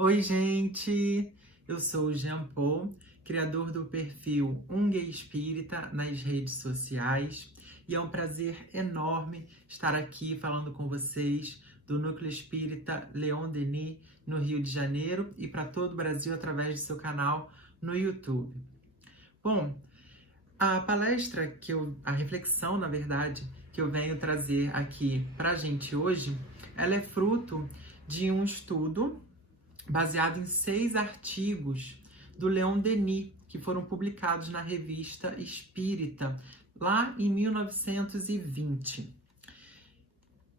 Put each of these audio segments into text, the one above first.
Oi, gente! Eu sou o Jean Paul, criador do perfil Um Gay Espírita nas redes sociais, e é um prazer enorme estar aqui falando com vocês do Núcleo Espírita Leon Denis, no Rio de Janeiro, e para todo o Brasil através do seu canal no YouTube. Bom, a reflexão, na verdade, que eu venho trazer aqui para a gente hoje, ela é fruto de um estudo baseado em 6 artigos do Leon Denis, que foram publicados na Revista Espírita, lá em 1920.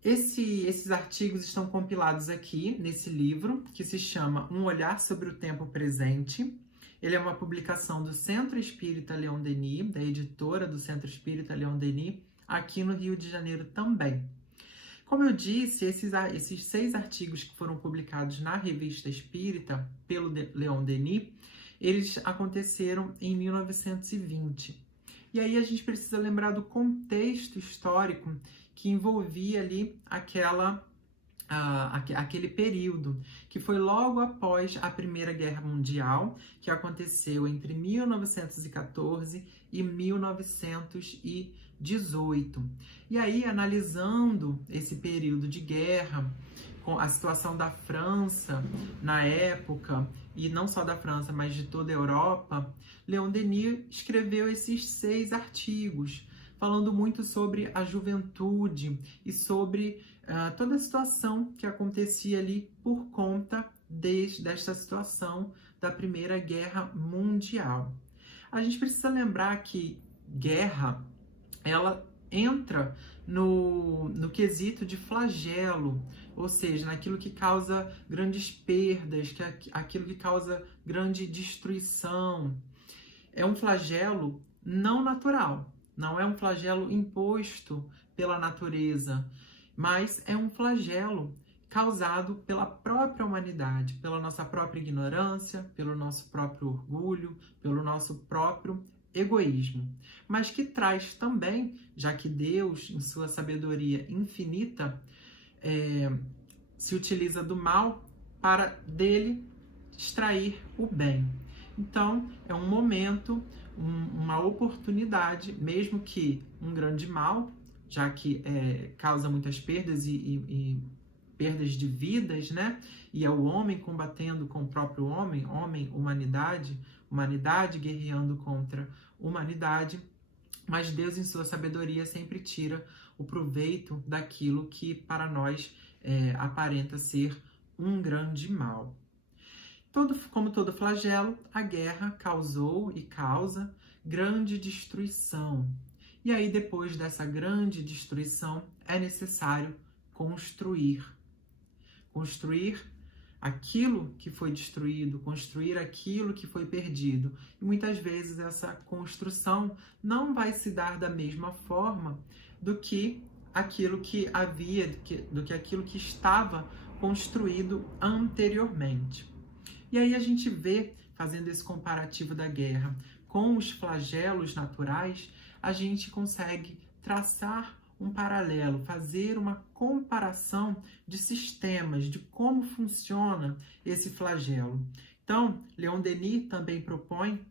Esses artigos estão compilados aqui nesse livro, que se chama Um Olhar sobre o Tempo Presente. Ele é uma publicação do Centro Espírita Leon Denis, da editora do Centro Espírita Leon Denis, aqui no Rio de Janeiro também. Como eu disse, esses 6 artigos que foram publicados na Revista Espírita pelo Leon Denis, eles aconteceram em 1920. E aí a gente precisa lembrar do contexto histórico que envolvia ali aquele período, que foi logo após a Primeira Guerra Mundial, que aconteceu entre 1914 e 1918. E aí, analisando esse período de guerra, com a situação da França na época, e não só da França, mas de toda a Europa, Leon Denis escreveu esses 6 artigos, falando muito sobre a juventude e sobre toda a situação que acontecia ali por conta desta situação da Primeira Guerra Mundial. A gente precisa lembrar que guerra, ela entra no quesito de flagelo, ou seja, naquilo que causa grandes perdas, aquilo que causa grande destruição. É um flagelo não natural, não é um flagelo imposto pela natureza, mas é um flagelo causado pela própria humanidade, pela nossa própria ignorância, pelo nosso próprio orgulho, pelo nosso próprio egoísmo, mas que traz também, já que Deus, em sua sabedoria infinita, se utiliza do mal para dele extrair o bem. Então, é um momento, uma oportunidade, mesmo que um grande mal, já que causa muitas perdas e perdas de vidas, né? E é o homem combatendo com o próprio homem, humanidade, humanidade guerreando contra humanidade, mas Deus, em sua sabedoria, sempre tira o proveito daquilo que para nós aparenta ser um grande mal. Como todo flagelo, a guerra causou e causa grande destruição. E aí, depois dessa grande destruição, é necessário construir. Construir aquilo que foi destruído, construir aquilo que foi perdido. E muitas vezes essa construção não vai se dar da mesma forma do que aquilo que do que aquilo que estava construído anteriormente. E aí a gente vê, fazendo esse comparativo da guerra com os flagelos naturais, a gente consegue traçar um paralelo, fazer uma comparação de sistemas, de como funciona esse flagelo. Então, Leon Denis também propõe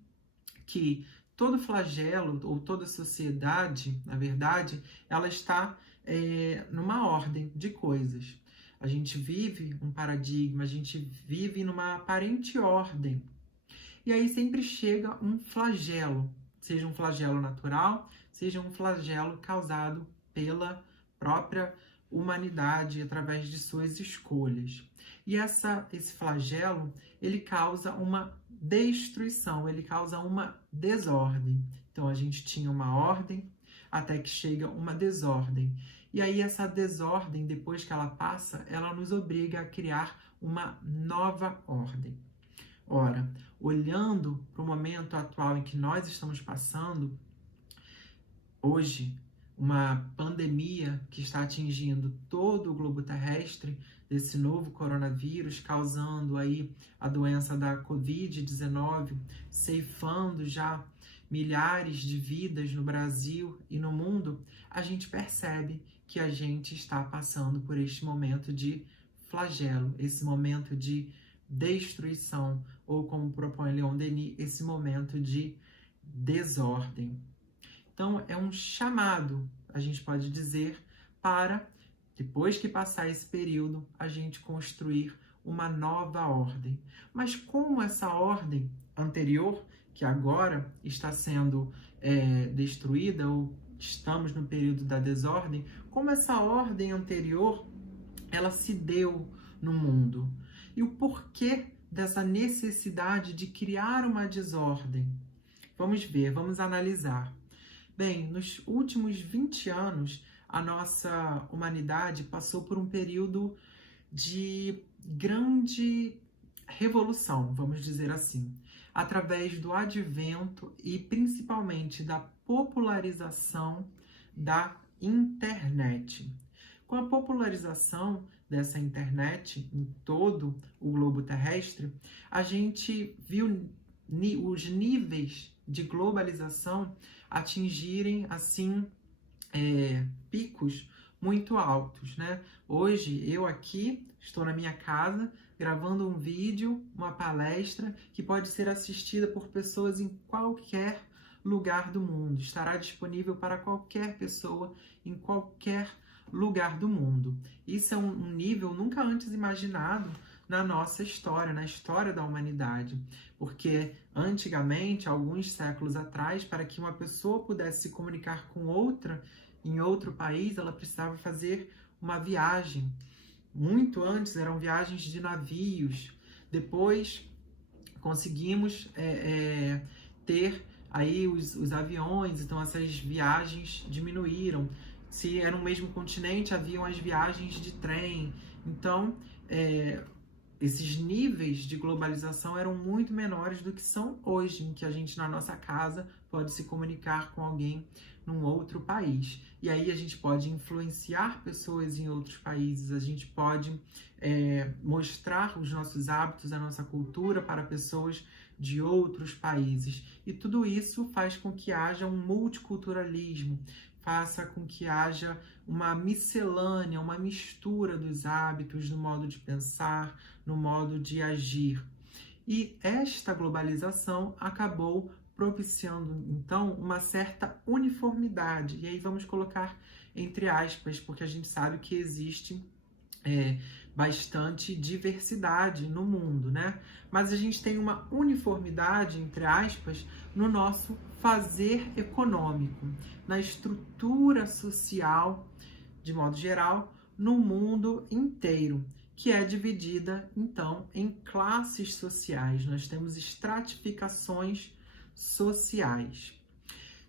que todo flagelo, ou toda sociedade, na verdade, ela está numa ordem de coisas. A gente vive um paradigma, a gente vive numa aparente ordem. E aí sempre chega um flagelo, seja um flagelo natural, seja um flagelo causado pela própria humanidade através de suas escolhas. E esse flagelo, ele causa uma destruição, ele causa uma desordem. Então a gente tinha uma ordem, até que chega uma desordem. E aí essa desordem, depois que ela passa, ela nos obriga a criar uma nova ordem. Ora, olhando para o momento atual em que nós estamos passando, hoje, uma pandemia que está atingindo todo o globo terrestre, desse novo coronavírus, causando aí a doença da Covid-19, ceifando já milhares de vidas no Brasil e no mundo, a gente percebe que a gente está passando por este momento de flagelo, esse momento de destruição, ou como propõe Leon Denis, esse momento de desordem. Então, é um chamado, a gente pode dizer, para, depois que passar esse período, a gente construir uma nova ordem. Mas como essa ordem anterior, que agora está sendo destruída, ou estamos no período da desordem, como essa ordem anterior, ela se deu no mundo? E o porquê dessa necessidade de criar uma desordem? Vamos ver, vamos analisar. Bem, nos últimos 20 anos, a nossa humanidade passou por um período de grande revolução, vamos dizer assim, através do advento e principalmente da popularização da internet. Com a popularização dessa internet em todo o globo terrestre, a gente viu os níveis de globalização atingirem, assim, picos muito altos, né? Hoje, eu aqui estou na minha casa gravando um vídeo, uma palestra que pode ser assistida por pessoas em qualquer lugar do mundo. Estará disponível para qualquer pessoa em qualquer lugar do mundo. Isso é um nível nunca antes imaginado na nossa história, na história da humanidade. Porque antigamente, alguns séculos atrás, para que uma pessoa pudesse se comunicar com outra em outro país, ela precisava fazer uma viagem. Muito antes eram viagens de navios. Depois conseguimos ter aí os aviões, então essas viagens diminuíram. Se era no mesmo continente, haviam as viagens de trem. Então, esses níveis de globalização eram muito menores do que são hoje, em que a gente, na nossa casa, pode se comunicar com alguém num outro país. E aí a gente pode influenciar pessoas em outros países, a gente pode mostrar os nossos hábitos, a nossa cultura para pessoas de outros países. E tudo isso faz com que haja um multiculturalismo, faça com que haja uma miscelânea, uma mistura dos hábitos, no modo de pensar, no modo de agir. E esta globalização acabou propiciando, então, uma certa uniformidade. E aí vamos colocar entre aspas, porque a gente sabe que existe bastante diversidade no mundo, né? Mas a gente tem uma uniformidade, entre aspas, no nosso fazer econômico, na estrutura social, de modo geral, no mundo inteiro, que é dividida, então, em classes sociais. Nós temos estratificações sociais.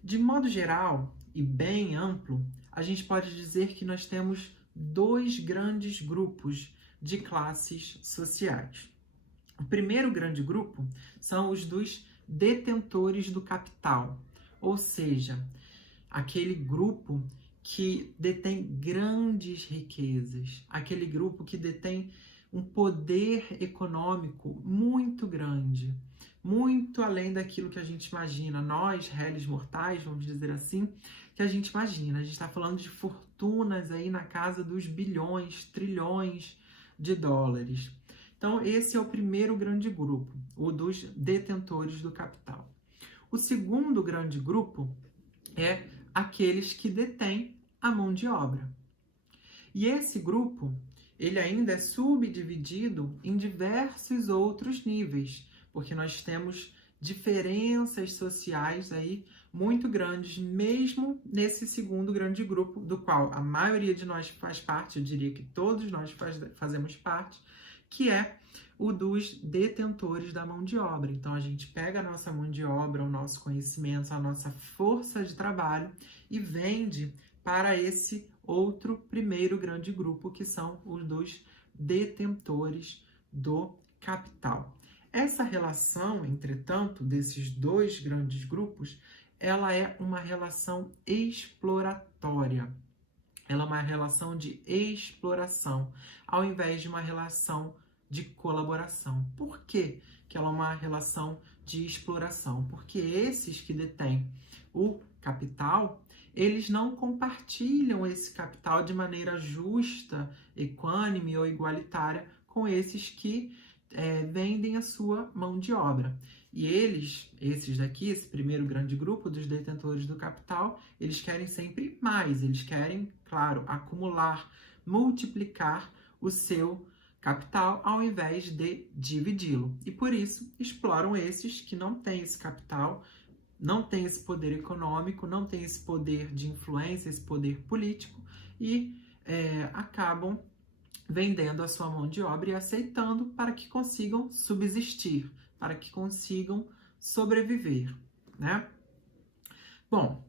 De modo geral e bem amplo, a gente pode dizer que nós temos dois grandes grupos de classes sociais. O primeiro grande grupo são os dos detentores do capital, ou seja, aquele grupo que detém grandes riquezas, aquele grupo que detém um poder econômico muito grande, muito além daquilo que a gente imagina, nós, réis mortais, vamos dizer assim, que a gente imagina. A gente está falando de fortunas aí na casa dos bilhões, trilhões de dólares. Então, esse é o primeiro grande grupo, o dos detentores do capital. O segundo grande grupo é aqueles que detêm a mão de obra. E esse grupo, ele ainda é subdividido em diversos outros níveis, porque nós temos diferenças sociais aí muito grandes, mesmo nesse segundo grande grupo, do qual a maioria de nós faz parte, eu diria que todos nós fazemos parte, que é o dos detentores da mão de obra. Então, a gente pega a nossa mão de obra, o nosso conhecimento, a nossa força de trabalho e vende para esse outro primeiro grande grupo, que são os dos detentores do capital. Essa relação, entretanto, desses dois grandes grupos, ela é uma relação exploratória. Ela é uma relação de exploração, ao invés de uma relação de colaboração. Por que que ela é uma relação de exploração? Porque esses que detêm o capital, eles não compartilham esse capital de maneira justa, equânime ou igualitária com esses que vendem a sua mão de obra. E esses daqui, esse primeiro grande grupo dos detentores do capital, eles querem sempre mais, eles querem, claro, acumular, multiplicar o seu capital ao invés de dividi-lo. E por isso exploram esses que não têm esse capital, não têm esse poder econômico, não têm esse poder de influência, esse poder político e acabam vendendo a sua mão de obra e aceitando para que consigam subsistir, para que consigam sobreviver, né? Bom,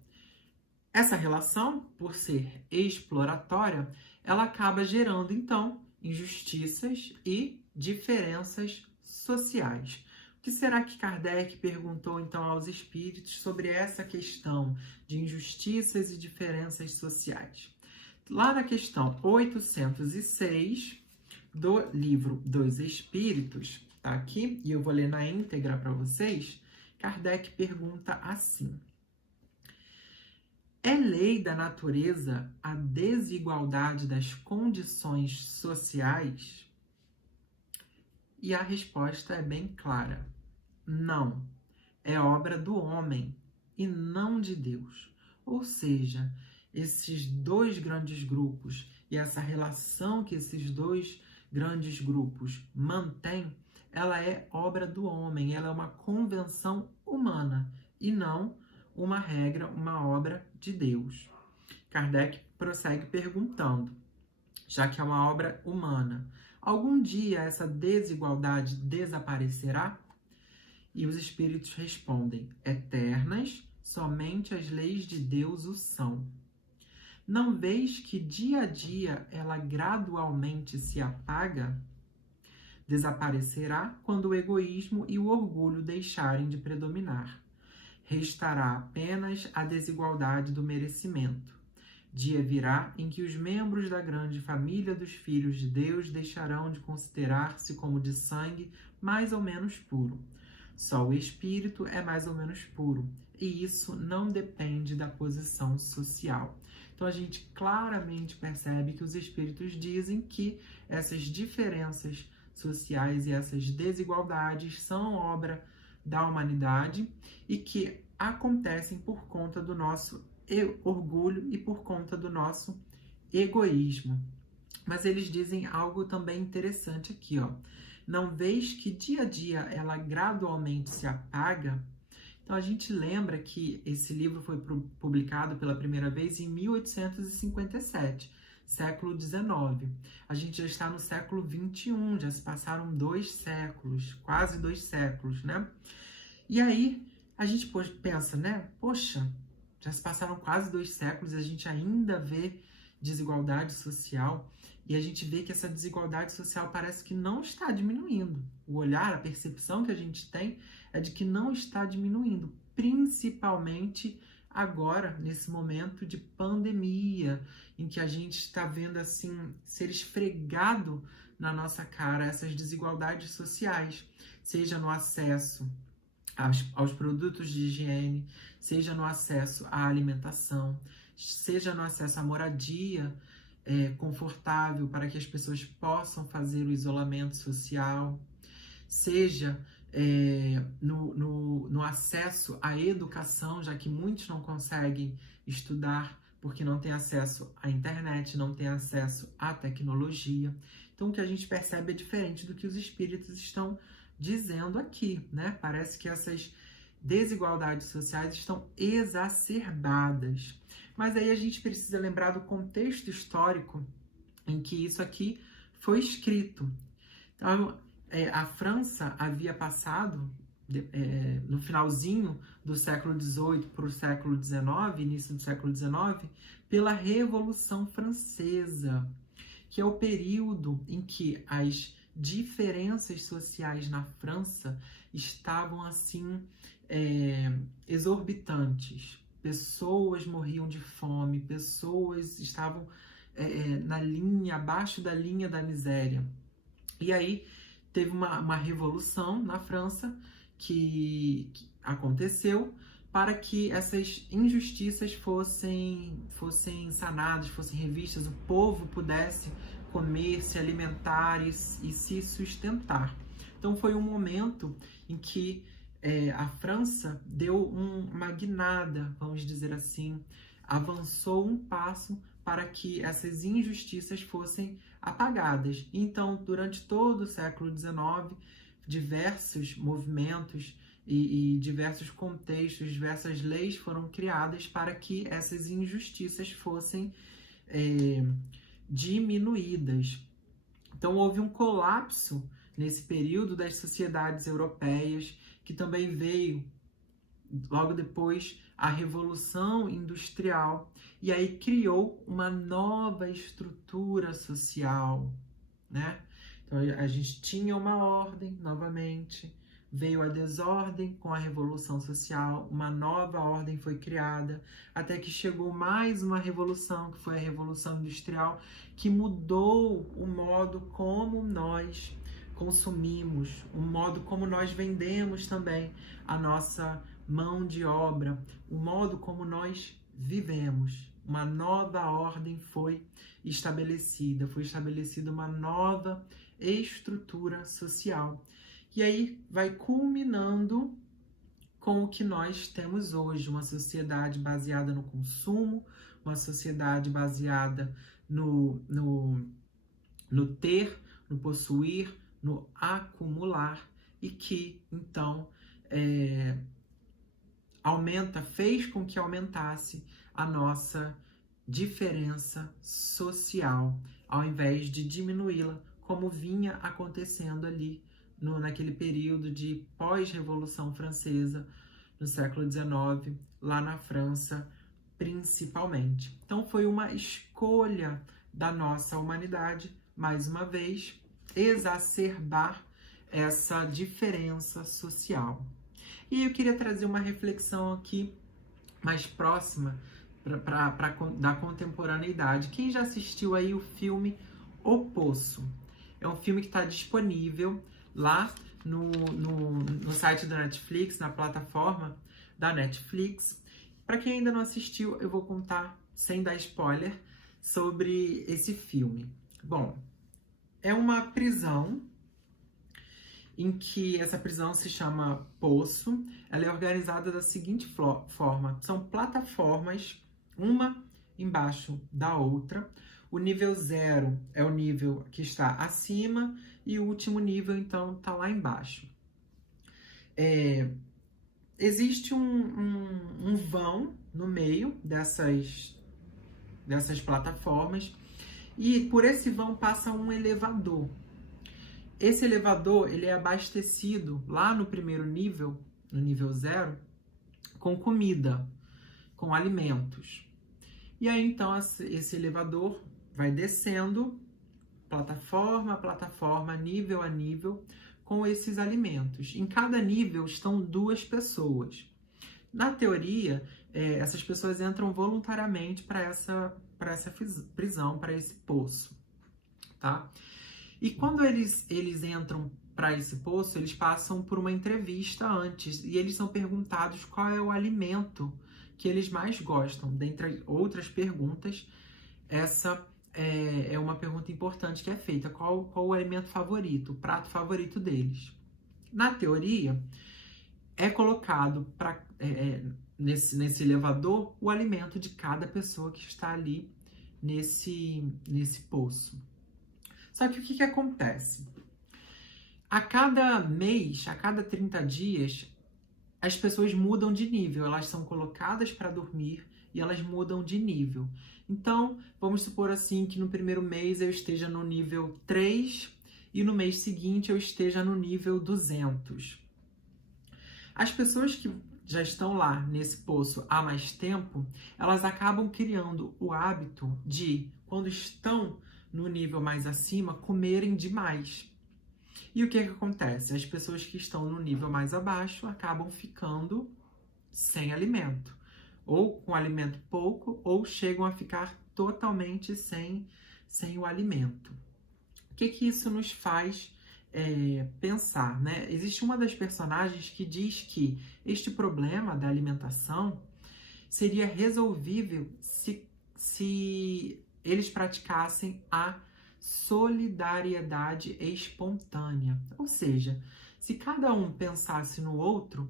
essa relação, por ser exploratória, ela acaba gerando, então, injustiças e diferenças sociais. O que será que Kardec perguntou, então, aos espíritos sobre essa questão de injustiças e diferenças sociais? Lá na questão 806 do livro dos Espíritos, tá aqui, e eu vou ler na íntegra para vocês, Kardec pergunta assim: é lei da natureza a desigualdade das condições sociais? E a resposta é bem clara: não. É obra do homem e não de Deus. Ou seja, esses dois grandes grupos e essa relação que esses dois grandes grupos mantêm, ela é obra do homem, ela é uma convenção humana e não uma regra, uma obra de Deus. Kardec prossegue perguntando, já que é uma obra humana, algum dia essa desigualdade desaparecerá? E os espíritos respondem, eternas, somente as leis de Deus o são. Não vês que dia a dia ela gradualmente se apaga? Desaparecerá quando o egoísmo e o orgulho deixarem de predominar. Restará apenas a desigualdade do merecimento. Dia virá em que os membros da grande família dos filhos de Deus deixarão de considerar-se como de sangue mais ou menos puro. Só o espírito é mais ou menos puro, e isso não depende da posição social. Então a gente claramente percebe que os espíritos dizem que essas diferenças sociais e essas desigualdades são obra da humanidade e que acontecem por conta do nosso orgulho e por conta do nosso egoísmo. Mas eles dizem algo também interessante aqui, ó. Não vês que dia a dia ela gradualmente se apaga? Então a gente lembra que esse livro foi publicado pela primeira vez em 1857, século XIX. A gente já está no século XXI, já se passaram 2 séculos, quase 2 séculos, né? E aí a gente pensa, né? Poxa, já se passaram quase 2 séculos e a gente ainda vê desigualdade social. E a gente vê que essa desigualdade social parece que não está diminuindo. O olhar, a percepção que a gente tem é de que não está diminuindo, principalmente agora, nesse momento de pandemia, em que a gente está vendo assim ser esfregado na nossa cara essas desigualdades sociais, seja no acesso aos produtos de higiene, seja no acesso à alimentação, seja no acesso à moradia confortável para que as pessoas possam fazer o isolamento social, seja no acesso à educação, já que muitos não conseguem estudar porque não têm acesso à internet, não têm acesso à tecnologia. Então, o que a gente percebe é diferente do que os espíritos estão dizendo aqui, né? Parece que essas desigualdades sociais estão exacerbadas. Mas aí a gente precisa lembrar do contexto histórico em que isso aqui foi escrito. Então, a França havia passado, no finalzinho do século XVIII para o século XIX, início do século XIX, pela Revolução Francesa, que é o período em que as diferenças sociais na França estavam assim exorbitantes. Pessoas morriam de fome, pessoas estavam abaixo da linha da miséria. E aí teve uma revolução na França que aconteceu para que essas injustiças fossem sanadas, fossem revistas, o povo pudesse comer, se alimentar e se sustentar. Então foi um momento em que a França deu uma guinada, vamos dizer assim, avançou um passo para que essas injustiças fossem apagadas. Então, durante todo o século XIX, diversos movimentos e diversos contextos, diversas leis foram criadas para que essas injustiças fossem diminuídas. Então, houve um colapso nesse período das sociedades europeias, que também veio logo depois a Revolução Industrial, e aí criou uma nova estrutura social, né? Então, a gente tinha uma ordem, novamente, veio a desordem com a Revolução Social, uma nova ordem foi criada, até que chegou mais uma revolução, que foi a Revolução Industrial, que mudou o modo como nós consumimos, o modo como nós vendemos também a nossa mão de obra, o modo como nós vivemos. Uma nova ordem foi estabelecida uma nova estrutura social. E aí vai culminando com o que nós temos hoje, uma sociedade baseada no consumo, uma sociedade baseada no ter, no possuir, no acumular, e que, então, fez com que aumentasse a nossa diferença social, ao invés de diminuí-la, como vinha acontecendo ali naquele período de pós-Revolução Francesa, no século XIX, lá na França, principalmente. Então, foi uma escolha da nossa humanidade, mais uma vez, exacerbar essa diferença social. E eu queria trazer uma reflexão aqui mais próxima da contemporaneidade. Quem já assistiu aí o filme O Poço? É um filme que está disponível lá no site da Netflix, na plataforma da Netflix. Para quem ainda não assistiu, eu vou contar, sem dar spoiler, sobre esse filme. Bom, é uma prisão em que essa prisão se chama Poço. Ela é organizada da seguinte forma: são plataformas, uma embaixo da outra. O nível 0 é o nível que está acima e o último nível, então, está lá embaixo. Existe um vão no meio dessas plataformas, e por esse vão passa um elevador. Esse elevador, ele é abastecido lá no primeiro nível, no nível 0, com comida, com alimentos. E aí, então, esse elevador vai descendo, plataforma a plataforma, nível a nível, com esses alimentos. Em cada nível estão 2 pessoas. Na teoria, essas pessoas entram voluntariamente para essa prisão, para esse poço, tá? E quando eles entram para esse poço, eles passam por uma entrevista antes, e eles são perguntados qual é o alimento que eles mais gostam. Dentre outras perguntas, essa é uma pergunta importante que é feita: qual o alimento favorito, o prato favorito deles. Na teoria, é colocado nesse elevador o alimento de cada pessoa que está ali nesse poço. Só que o que acontece? A cada mês, a cada 30 dias, as pessoas mudam de nível. Elas são colocadas para dormir e elas mudam de nível. Então, vamos supor assim que no primeiro mês eu esteja no nível 3 e no mês seguinte eu esteja no nível 200. As pessoas que já estão lá nesse poço há mais tempo, elas acabam criando o hábito de, quando estão no nível mais acima, comerem demais. E o que acontece? As pessoas que estão no nível mais abaixo acabam ficando sem alimento, ou com alimento pouco, ou chegam a ficar totalmente sem o alimento. O que isso nos faz pensar, né? Existe uma das personagens que diz que este problema da alimentação seria resolvível se eles praticassem a solidariedade espontânea. Ou seja, se cada um pensasse no outro,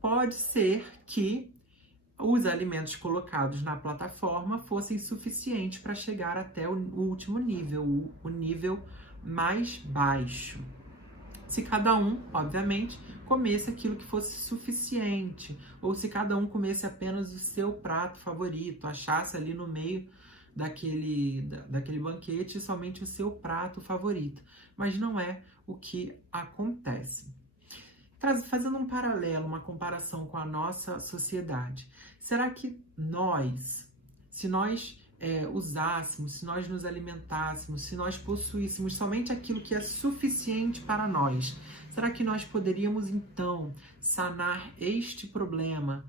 pode ser que os alimentos colocados na plataforma fossem suficientes para chegar até o último nível, o nível mais baixo. Se cada um, obviamente, comesse aquilo que fosse suficiente, ou se cada um comesse apenas o seu prato favorito, achasse ali no meio daquele banquete somente o seu prato favorito. Mas não é o que acontece. Fazendo um paralelo, uma comparação com a nossa sociedade, será que se nós usássemos, se nós nos alimentássemos, se nós possuíssemos somente aquilo que é suficiente para nós, será que nós poderíamos então sanar este problema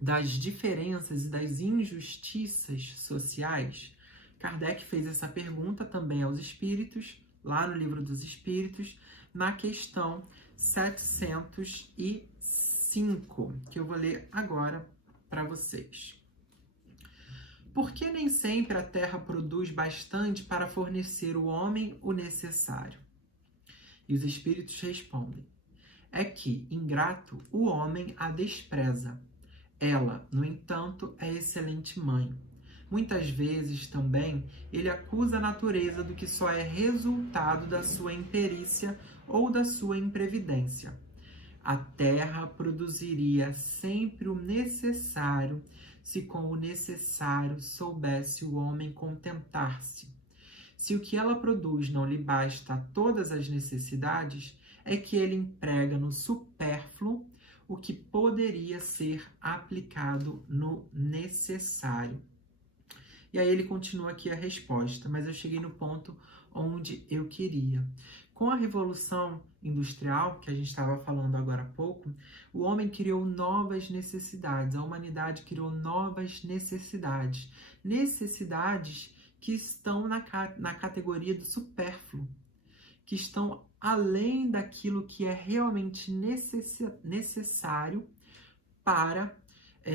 das diferenças e das injustiças sociais? Kardec fez essa pergunta também aos espíritos, lá no Livro dos Espíritos, na questão 705, que eu vou ler agora para vocês. Por que nem sempre a terra produz bastante para fornecer ao homem o necessário? E os espíritos respondem: é que, ingrato, o homem a despreza. Ela, no entanto, é excelente mãe. Muitas vezes, também, ele acusa a natureza do que só é resultado da sua imperícia ou da sua imprevidência. A terra produziria sempre o necessário, se com o necessário soubesse o homem contentar-se. Se o que ela produz não lhe basta a todas as necessidades, é que ele emprega no supérfluo o que poderia ser aplicado no necessário. E aí ele continua aqui a resposta, mas eu cheguei no ponto onde eu queria. Com a Revolução Industrial, que a gente estava falando agora há pouco, o homem criou novas necessidades, a humanidade criou novas necessidades. Necessidades que estão na categoria do supérfluo, que estão além daquilo que é realmente necessário para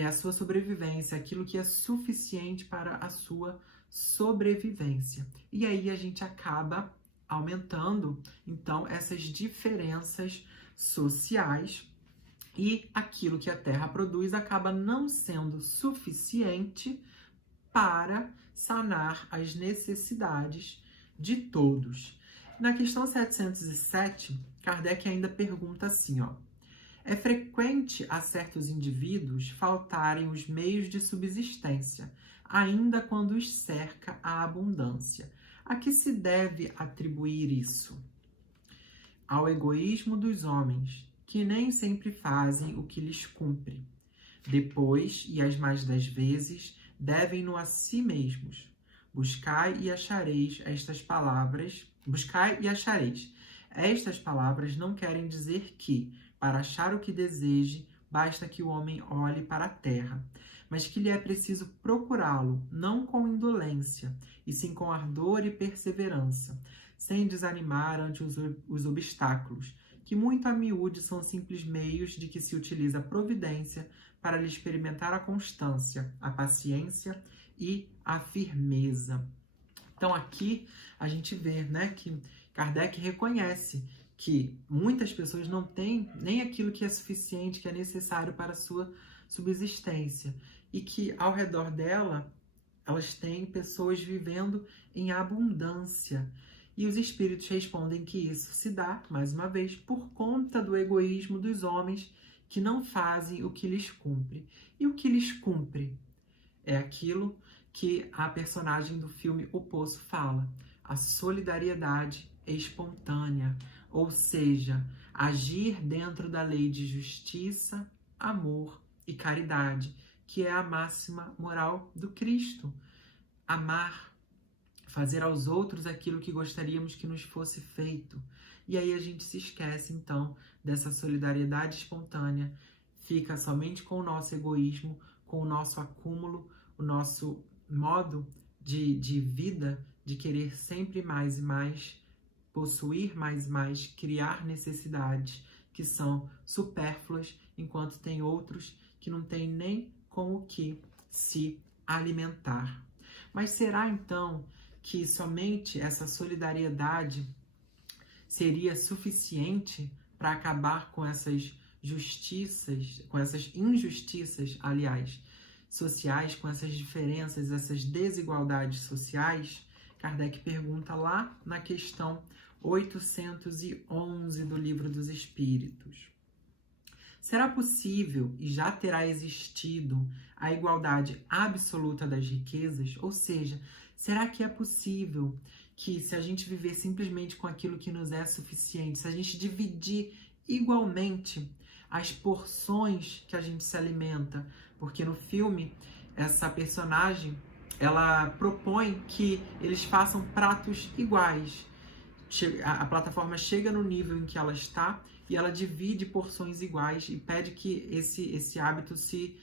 a sua sobrevivência, aquilo que é suficiente para a sua sobrevivência. E aí a gente acaba aumentando, então, essas diferenças sociais e aquilo que a Terra produz acaba não sendo suficiente para sanar as necessidades de todos. Na questão 707, Kardec ainda pergunta assim, ó: é frequente a certos indivíduos faltarem os meios de subsistência, ainda quando os cerca a abundância. A que se deve atribuir isso? Ao egoísmo dos homens, que nem sempre fazem o que lhes cumpre. Depois, e as mais das vezes, devem-no a si mesmos. Buscai e achareis estas palavras. Buscai e achareis. Estas palavras não querem dizer que, para achar o que deseje, basta que o homem olhe para a terra, mas que lhe é preciso procurá-lo, não com indolência, e sim com ardor e perseverança, sem desanimar ante os obstáculos, que muito a miúde são simples meios de que se utiliza a providência para lhe experimentar a constância, a paciência e a firmeza. Então aqui a gente vê, né, que Kardec reconhece que muitas pessoas não têm nem aquilo que é suficiente, que é necessário para a sua subsistência, e que ao redor dela, elas têm pessoas vivendo em abundância. E os espíritos respondem que isso se dá, mais uma vez, por conta do egoísmo dos homens que não fazem o que lhes cumpre. E o que lhes cumpre é aquilo que a personagem do filme O Poço fala: a solidariedade espontânea, ou seja, agir dentro da lei de justiça, amor e caridade, que é a máxima moral do Cristo. Amar, fazer aos outros aquilo que gostaríamos que nos fosse feito. E aí a gente se esquece, então, dessa solidariedade espontânea, fica somente com o nosso egoísmo, com o nosso acúmulo, o nosso modo de vida, de querer sempre mais e mais, possuir mais e mais, criar necessidades que são supérfluas, enquanto tem outros que não têm nem com o que se alimentar. Mas será, então, que somente essa solidariedade seria suficiente para acabar com essas justiças, com essas injustiças, aliás, sociais, com essas diferenças, essas desigualdades sociais? Kardec pergunta lá na questão 811 do Livro dos Espíritos. Será possível e já terá existido a igualdade absoluta das riquezas? Ou seja, será que é possível que, se a gente viver simplesmente com aquilo que nos é suficiente, se a gente dividir igualmente as porções que a gente se alimenta? Porque no filme, essa personagem, ela propõe que eles façam pratos iguais. A plataforma chega no nível em que ela está e ela divide porções iguais e pede que esse hábito se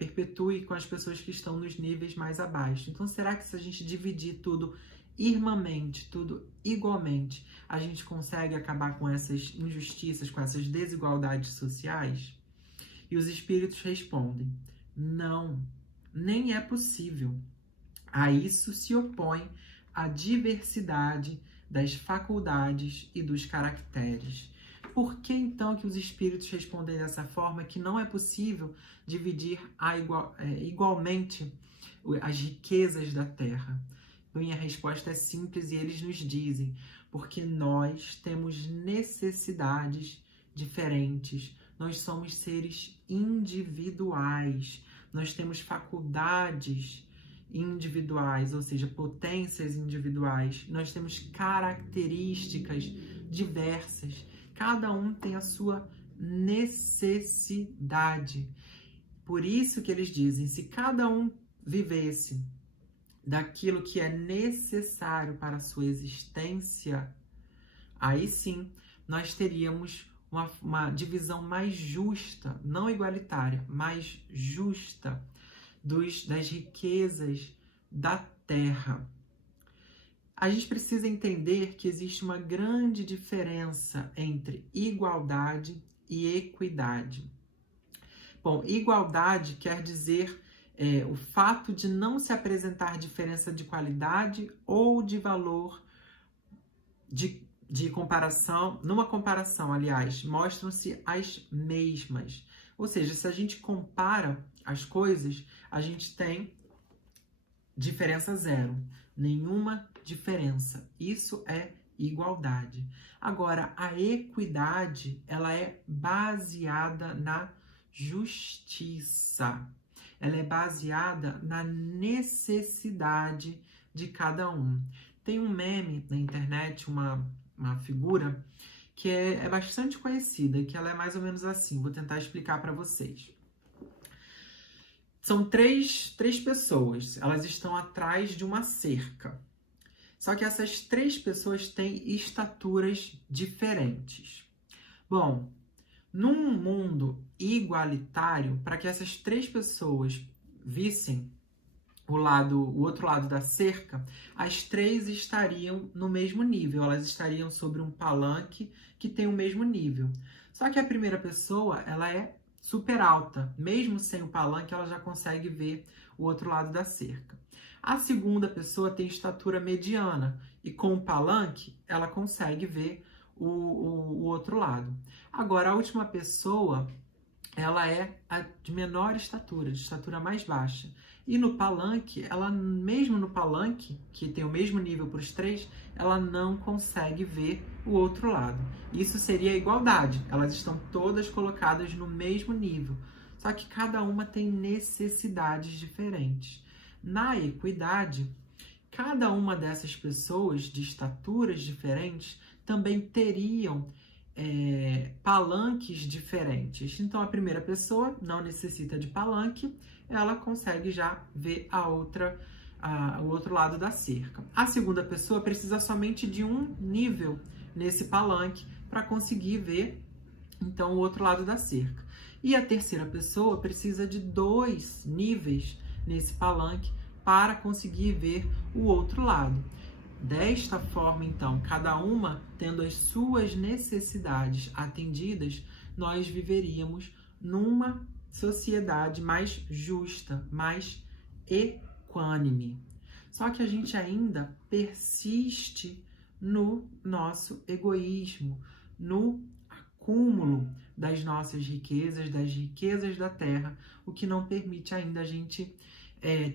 perpetue com as pessoas que estão nos níveis mais abaixo. Então, será que se a gente dividir tudo irmãmente, tudo igualmente, a gente consegue acabar com essas injustiças, com essas desigualdades sociais? E os espíritos respondem: não, nem é possível. A isso se opõe a diversidade das faculdades e dos caracteres. Por que então que os espíritos respondem dessa forma, que não é possível dividir igualmente as riquezas da terra? Minha resposta é simples e eles nos dizem: porque nós temos necessidades diferentes, nós somos seres individuais, nós temos faculdades individuais, ou seja, potências individuais, nós temos características diversas, cada um tem a sua necessidade. Por isso que eles dizem: se cada um vivesse daquilo que é necessário para a sua existência, aí sim nós teríamos uma divisão mais justa, não igualitária, mais justa das riquezas da terra. A gente precisa entender que existe uma grande diferença entre igualdade e equidade. Bom, igualdade quer dizer o fato de não se apresentar diferença de qualidade ou de valor de comparação. Numa comparação, aliás, mostram-se as mesmas. Ou seja, se a gente compara as coisas, a gente tem diferença zero, nenhuma diferença. Isso é igualdade. Agora, a equidade, ela é baseada na justiça. Ela é baseada na necessidade de cada um. Tem um meme na internet, uma figura que é bastante conhecida, que ela é mais ou menos assim. Vou tentar explicar para vocês. São três pessoas, elas estão atrás de uma cerca. Só que essas três pessoas têm estaturas diferentes. Bom, num mundo igualitário, para que essas três pessoas vissem o outro lado da cerca, as três estariam no mesmo nível, elas estariam sobre um palanque que tem o mesmo nível. Só que a primeira pessoa, ela é super alta, mesmo sem o palanque, ela já consegue ver o outro lado da cerca. A segunda pessoa tem estatura mediana e com o palanque ela consegue ver o outro lado. Agora, a última pessoa, ela é a de menor estatura, de estatura mais baixa. E no palanque, ela mesmo no palanque, que tem o mesmo nível para os três, ela não consegue ver o outro lado. Isso seria a igualdade. Elas estão todas colocadas no mesmo nível. Só que cada uma tem necessidades diferentes. Na equidade, cada uma dessas pessoas de estaturas diferentes também teriam palanques diferentes. Então, a primeira pessoa não necessita de palanque, ela consegue já ver o outro lado da cerca. A segunda pessoa precisa somente de um nível nesse palanque para conseguir ver, então, o outro lado da cerca. E a terceira pessoa precisa de 2 níveis nesse palanque para conseguir ver o outro lado. Desta forma, então, cada uma tendo as suas necessidades atendidas, nós viveríamos numa sociedade mais justa, mais equânime. Só que a gente ainda persiste no nosso egoísmo, no acúmulo das nossas riquezas, das riquezas da terra, o que não permite ainda a gente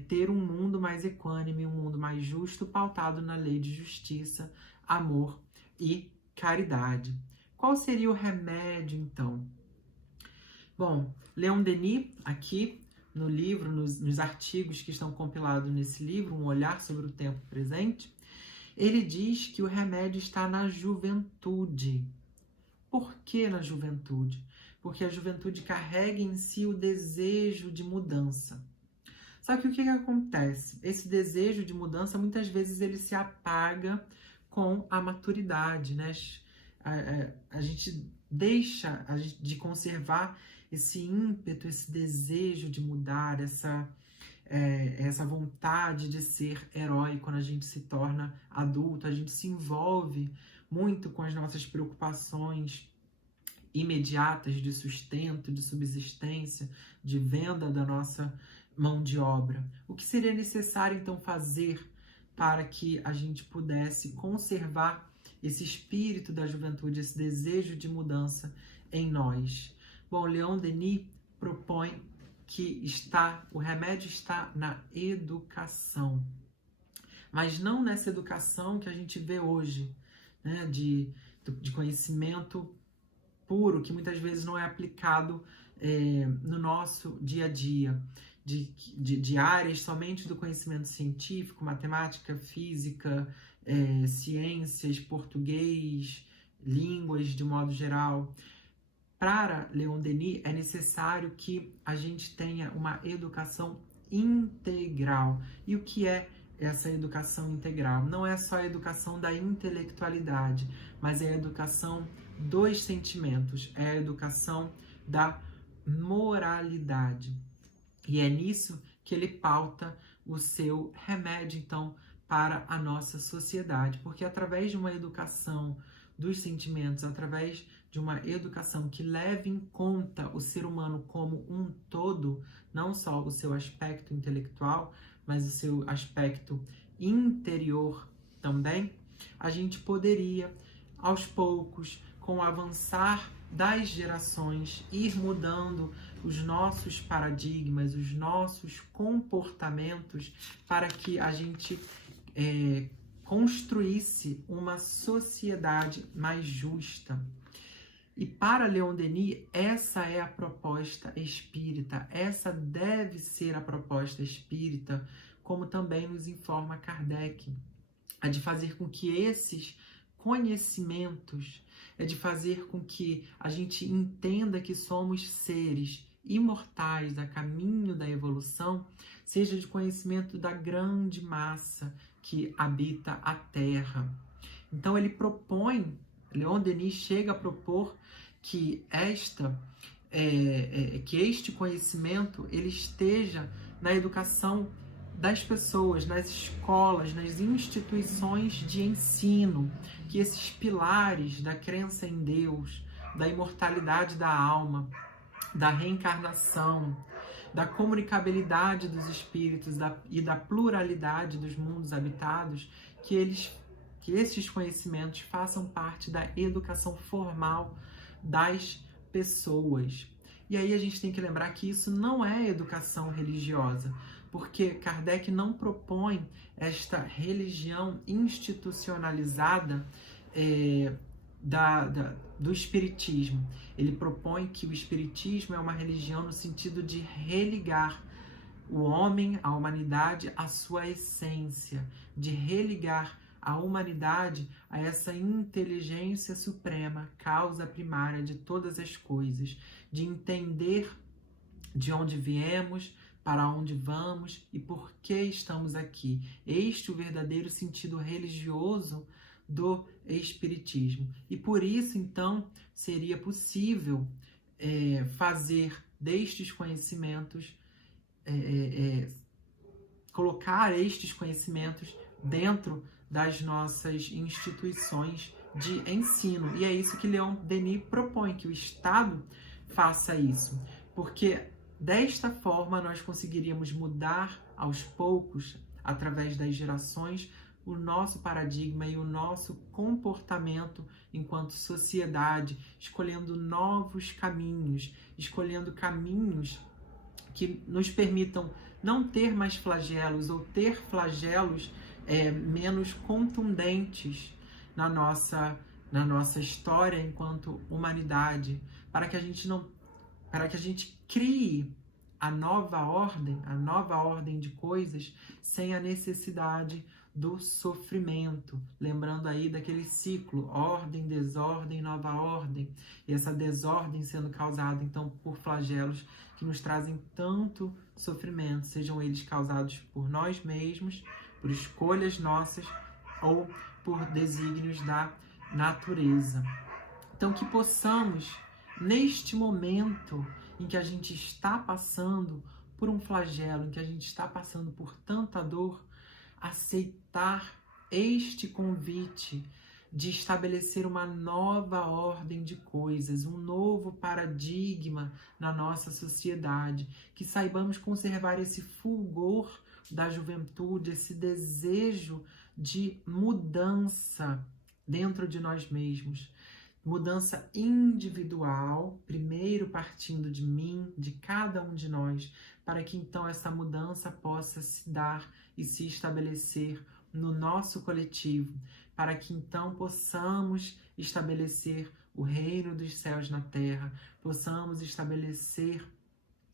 ter um mundo mais equânime, um mundo mais justo, pautado na lei de justiça, amor e caridade. Qual seria o remédio, então? Bom, Leon Denis, aqui no livro, nos artigos que estão compilados nesse livro, Um Olhar sobre o Tempo Presente, ele diz que o remédio está na juventude. Por que na juventude? Porque a juventude carrega em si o desejo de mudança. Só que o que acontece? Esse desejo de mudança, muitas vezes, ele se apaga com a maturidade, né? A gente deixa de conservar esse ímpeto, esse desejo de mudar, essa vontade de ser herói quando a gente se torna adulto, a gente se envolve muito com as nossas preocupações imediatas de sustento, de subsistência, de venda da nossa mão de obra. O que seria necessário, então, fazer para que a gente pudesse conservar esse espírito da juventude, esse desejo de mudança em nós? Bom, Leon Denis propõe que o remédio está na educação. Mas não nessa educação que a gente vê hoje, né, de conhecimento puro, que muitas vezes não é aplicado no nosso dia a dia, de áreas somente do conhecimento científico, matemática, física, ciências, português, línguas de modo geral. Para Leon Denis, é necessário que a gente tenha uma educação integral. E o que é essa educação integral? Não é só a educação da intelectualidade, mas é a educação dos sentimentos, é a educação da moralidade. E é nisso que ele pauta o seu remédio, então, para a nossa sociedade. Porque através de uma educação dos sentimentos, através de uma educação que leve em conta o ser humano como um todo, não só o seu aspecto intelectual, mas o seu aspecto interior também, a gente poderia, aos poucos, com o avançar das gerações, ir mudando os nossos paradigmas, os nossos comportamentos, para que a gente construísse uma sociedade mais justa. E para Leon Denis, essa é a proposta espírita, essa deve ser a proposta espírita, como também nos informa Kardec, a de fazer com que esses conhecimentos, de fazer com que a gente entenda que somos seres imortais a caminho da evolução, seja de conhecimento da grande massa que habita a Terra. Então ele propõe, Leon Denis chega a propor que este conhecimento ele esteja na educação das pessoas, nas escolas, nas instituições de ensino, que esses pilares da crença em Deus, da imortalidade da alma, da reencarnação, da comunicabilidade dos espíritos e da pluralidade dos mundos habitados, que esses conhecimentos façam parte da educação formal das pessoas. E aí a gente tem que lembrar que isso não é educação religiosa, porque Kardec não propõe esta religião institucionalizada do espiritismo. Ele propõe que o espiritismo é uma religião no sentido de religar o homem, a humanidade, à sua essência, de religar a humanidade a essa inteligência suprema, causa primária de todas as coisas, de entender de onde viemos, para onde vamos e por que estamos aqui. Este é o verdadeiro sentido religioso do espiritismo. E por isso, então, seria possível fazer destes conhecimentos, colocar estes conhecimentos dentro das nossas instituições de ensino. E é isso que Leon Denis propõe, que o Estado faça isso. Porque desta forma nós conseguiríamos mudar aos poucos através das gerações, o nosso paradigma e o nosso comportamento enquanto sociedade, escolhendo novos caminhos, escolhendo caminhos que nos permitam não ter mais flagelos ou ter flagelos menos contundentes na nossa história enquanto humanidade, para que a gente crie a nova ordem de coisas sem a necessidade do sofrimento. Lembrando aí daquele ciclo, ordem, desordem, nova ordem. E essa desordem sendo causada, então, por flagelos que nos trazem tanto sofrimento, sejam eles causados por nós mesmos, por escolhas nossas ou por desígnios da natureza. Então, que possamos, neste momento em que a gente está passando por um flagelo, em que a gente está passando por tanta dor, aceitar este convite de estabelecer uma nova ordem de coisas, um novo paradigma na nossa sociedade, que saibamos conservar esse fulgor da juventude, esse desejo de mudança dentro de nós mesmos. Mudança individual, primeiro partindo de mim, de cada um de nós, para que então essa mudança possa se dar e se estabelecer no nosso coletivo, para que então possamos estabelecer o reino dos céus na terra, possamos estabelecer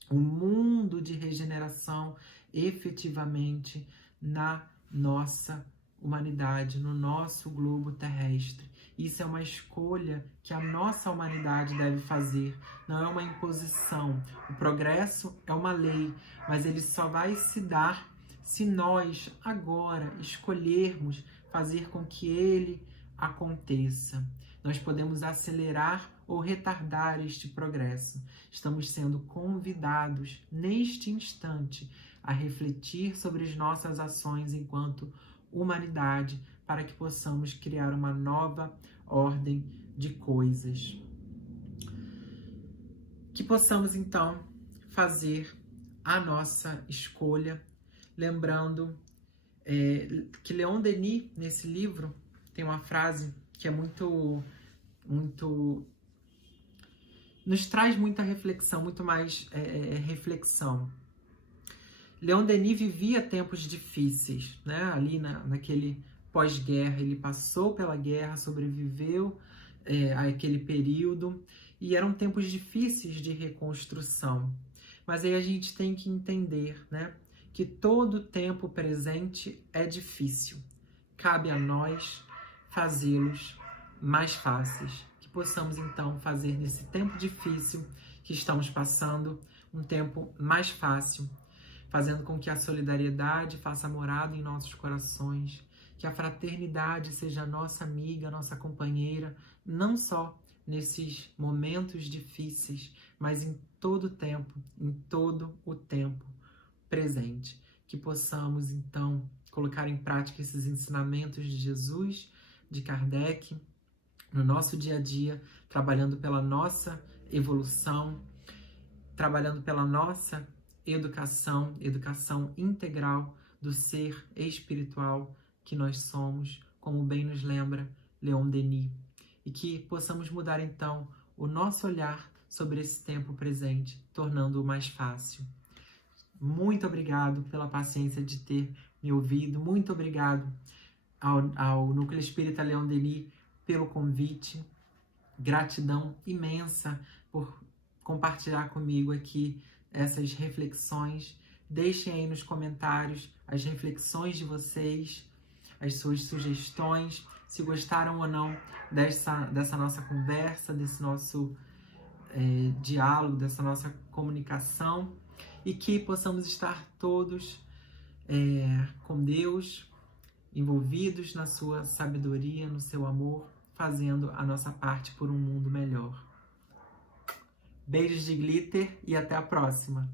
um mundo de regeneração efetivamente na nossa humanidade, no nosso globo terrestre. Isso é uma escolha que a nossa humanidade deve fazer, não é uma imposição. O progresso é uma lei, mas ele só vai se dar se nós agora escolhermos fazer com que ele aconteça. Nós podemos acelerar ou retardar este progresso. Estamos sendo convidados neste instante a refletir sobre as nossas ações enquanto humanidade, para que possamos criar uma nova ordem de coisas. Que possamos, então, fazer a nossa escolha, lembrando que Leon Denis, nesse livro, tem uma frase que é muito nos traz muita reflexão, muito mais reflexão. Leon Denis vivia tempos difíceis, né? Ali naquele pós-guerra, ele passou pela guerra, sobreviveu àquele período, e eram tempos difíceis de reconstrução. Mas aí a gente tem que entender, né, que todo tempo presente é difícil. Cabe a nós fazê-los mais fáceis. Que possamos, então, fazer nesse tempo difícil que estamos passando, um tempo mais fácil, fazendo com que a solidariedade faça morada em nossos corações, que a fraternidade seja nossa amiga, nossa companheira, não só nesses momentos difíceis, mas em todo o tempo, em todo o tempo presente. Que possamos, então, colocar em prática esses ensinamentos de Jesus, de Kardec, no nosso dia a dia, trabalhando pela nossa evolução, trabalhando pela nossa educação integral do ser espiritual que nós somos, como bem nos lembra Leon Denis. E que possamos mudar, então, o nosso olhar sobre esse tempo presente, tornando-o mais fácil. Muito obrigado pela paciência de ter me ouvido. Muito obrigado ao Núcleo Espírita Leon Denis pelo convite. Gratidão imensa por compartilhar comigo aqui essas reflexões. Deixem aí nos comentários as reflexões de vocês, as suas sugestões, se gostaram ou não dessa nossa conversa, desse nosso diálogo, dessa nossa comunicação, e que possamos estar todos com Deus, envolvidos na sua sabedoria, no seu amor, fazendo a nossa parte por um mundo melhor. Beijos de glitter e até a próxima!